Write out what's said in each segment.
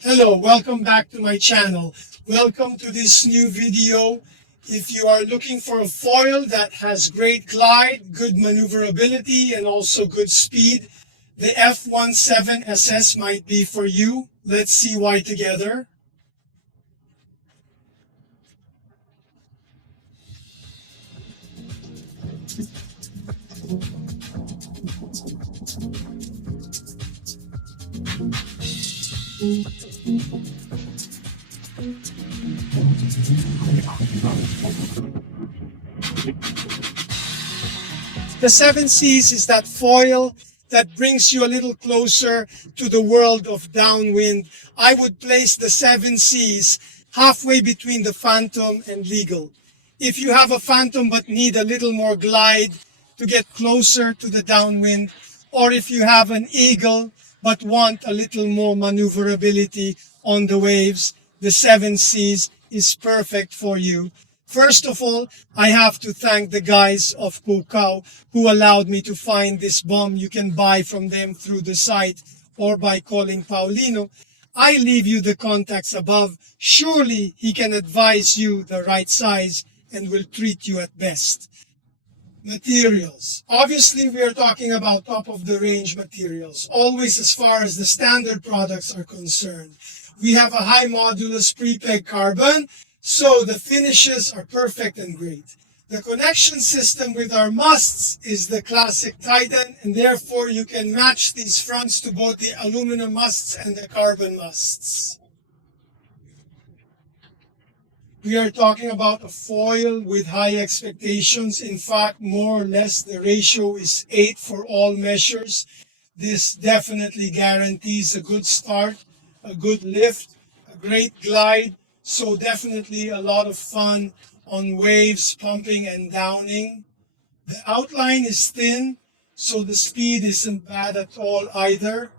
Hello, welcome back to my channel. Welcome to this new video. If you are looking for a foil that has great glide, good maneuverability, and also good speed, the F17 SS might be for you. Let's see why together. The 7Cs is that foil that brings you a little closer to the world of downwind. I would place the 7Cs halfway between the Phantom and Legal. If you have a Phantom but need a little more glide to get closer to the downwind, or if you have an Eagle but want a little more maneuverability on the waves, the 7Cs is perfect for you. First of all, I have to thank the guys of Pukao who allowed me to find this bomb. You can buy from them through the site or by calling Paulino. I leave you the contacts above. Surely he can advise you the right size and will treat you at best. Materials. Obviously, we are talking about top-of-the-range materials, always as far as the standard products are concerned. We have a high modulus pre-peg carbon, so the finishes are perfect and great. The connection system with our musts is the classic Titan, and therefore you can match these fronts to both the aluminum musts and the carbon musts. We are talking about a foil with high expectations. In fact, more or less the ratio is 8 for all measures. This definitely guarantees a good start, a good lift, a great glide. So definitely a lot of fun on waves, pumping and downing. The outline is thin, so the speed isn't bad at all either.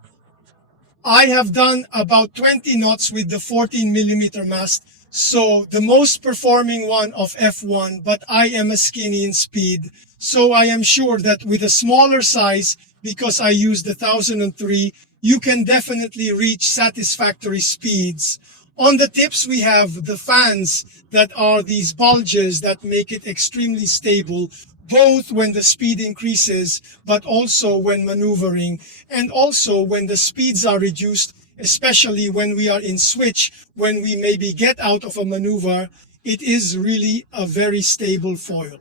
I have done about 20 knots with the 14mm mast. So the most performing one of F1, but I am a skinny in speed. So I am sure that with a smaller size, because I use the 1003, you can definitely reach satisfactory speeds. On the tips, we have the fans that are these bulges that make it extremely stable, both when the speed increases, but also when maneuvering, and also when the speeds are reduced, especially when we are in switch, when we maybe get out of a maneuver. It is really a very stable foil.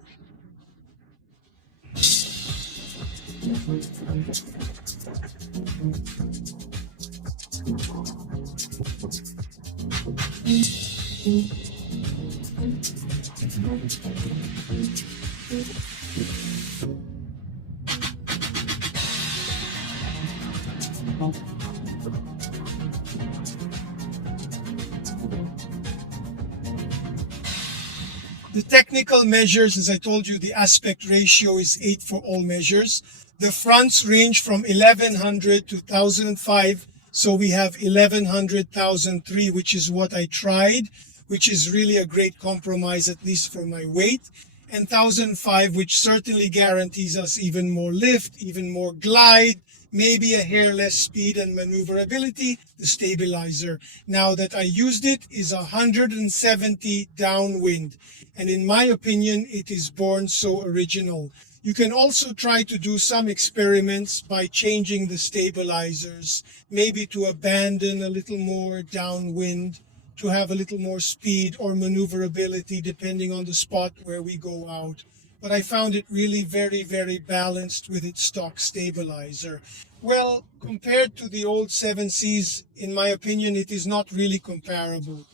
The technical measures, as I told you, the aspect ratio is 8 for all measures. The fronts range from 1100 to 1005. So we have 1100, 1003, which is what I tried, which is really a great compromise, at least for my weight. And 1005, which certainly guarantees us even more lift, even more glide, maybe a hair less speed and maneuverability. The stabilizer, now that I used it, is 170 downwind. And in my opinion, it is born so original. You can also try to do some experiments by changing the stabilizers, maybe to abandon a little more downwind, to have a little more speed or maneuverability depending on the spot where we go out. But I found it really very, very balanced with its stock stabilizer. Well, compared to the old 7Cs, in my opinion, it is not really comparable.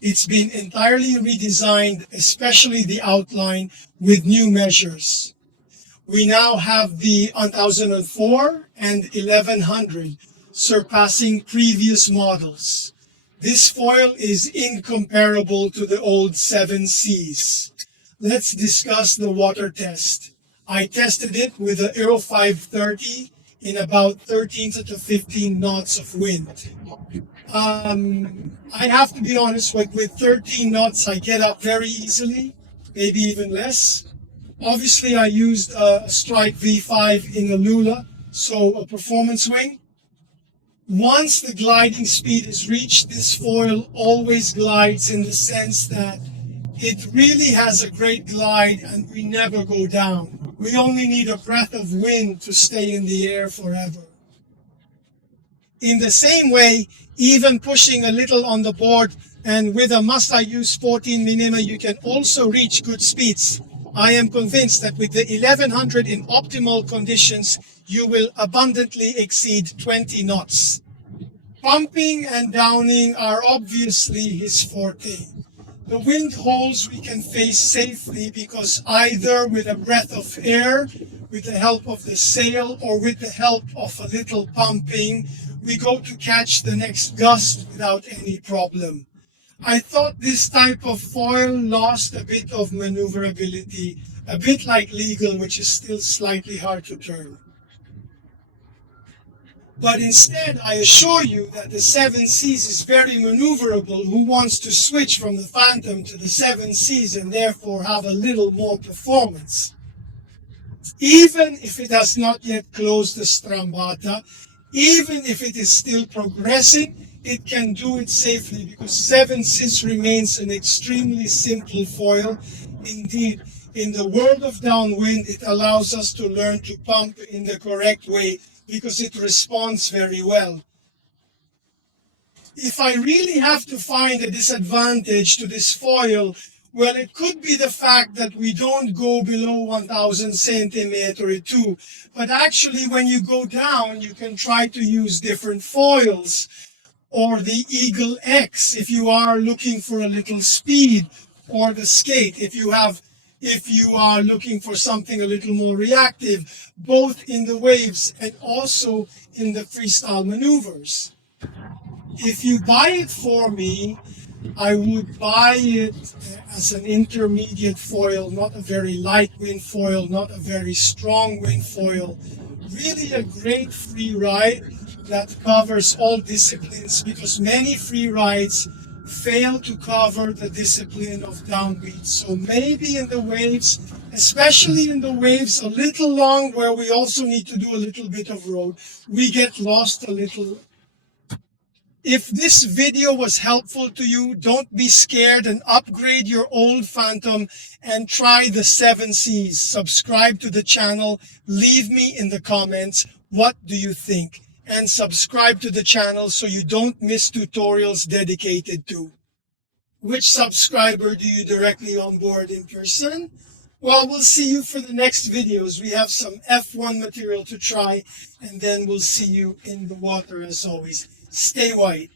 It's been entirely redesigned, especially the outline, with new measures. We now have the 1004 and 1100, surpassing previous models. This foil is incomparable to the old 7Cs. Let's discuss the water test. I tested it with the Aero 530 in about 13 to 15 knots of wind. I have to be honest, with 13 knots, I get up very easily, maybe even less. Obviously, I used a Strike V5 in the Lula, so a performance wing. Once the gliding speed is reached, this foil always glides in the sense that it really has a great glide and we never go down. We only need a breath of wind to stay in the air forever. In the same way, even pushing a little on the board and with a must I use 14 minima, you can also reach good speeds. I am convinced that with the 1100 in optimal conditions, you will abundantly exceed 20 knots. Pumping and downing are obviously his forte. The wind holes we can face safely because either with a breath of air, with the help of the sail, or with the help of a little pumping, we go to catch the next gust without any problem. I thought this type of foil lost a bit of maneuverability, a bit like legal, which is still slightly hard to turn. But instead, I assure you that the 7 Seas is very maneuverable. Who wants to switch from the Phantom to the 7 Seas and therefore have a little more performance? Even if it has not yet closed the strambata, even if it is still progressing, it can do it safely because 7 Seas remains an extremely simple foil. Indeed, in the world of downwind, it allows us to learn to pump in the correct way because it responds very well. If I really have to find a disadvantage to this foil, well, it could be the fact that we don't go below 1000 centimeter too. But actually, when you go down, you can try to use different foils, or the Eagle X if you are looking for a little speed, or the Skate if you are looking for something a little more reactive, both in the waves and also in the freestyle maneuvers. If you buy it for me, I would buy it as an intermediate foil, not a very light wind foil, not a very strong wind foil. Really a great free ride that covers all disciplines, because many free rides fail to cover the discipline of downbeat. So maybe in the waves, especially in the waves a little long where we also need to do a little bit of road, we get lost a little. If this video was helpful to you, don't be scared and upgrade your old Phantom and try the 7 Seas. Subscribe to the channel. Leave me in the comments, what do you think? And subscribe to the channel so you don't miss tutorials dedicated to. Which subscriber do you directly onboard in person? Well, we'll see you for the next videos. We have some F1 material to try, and then we'll see you in the water as always. Stay white.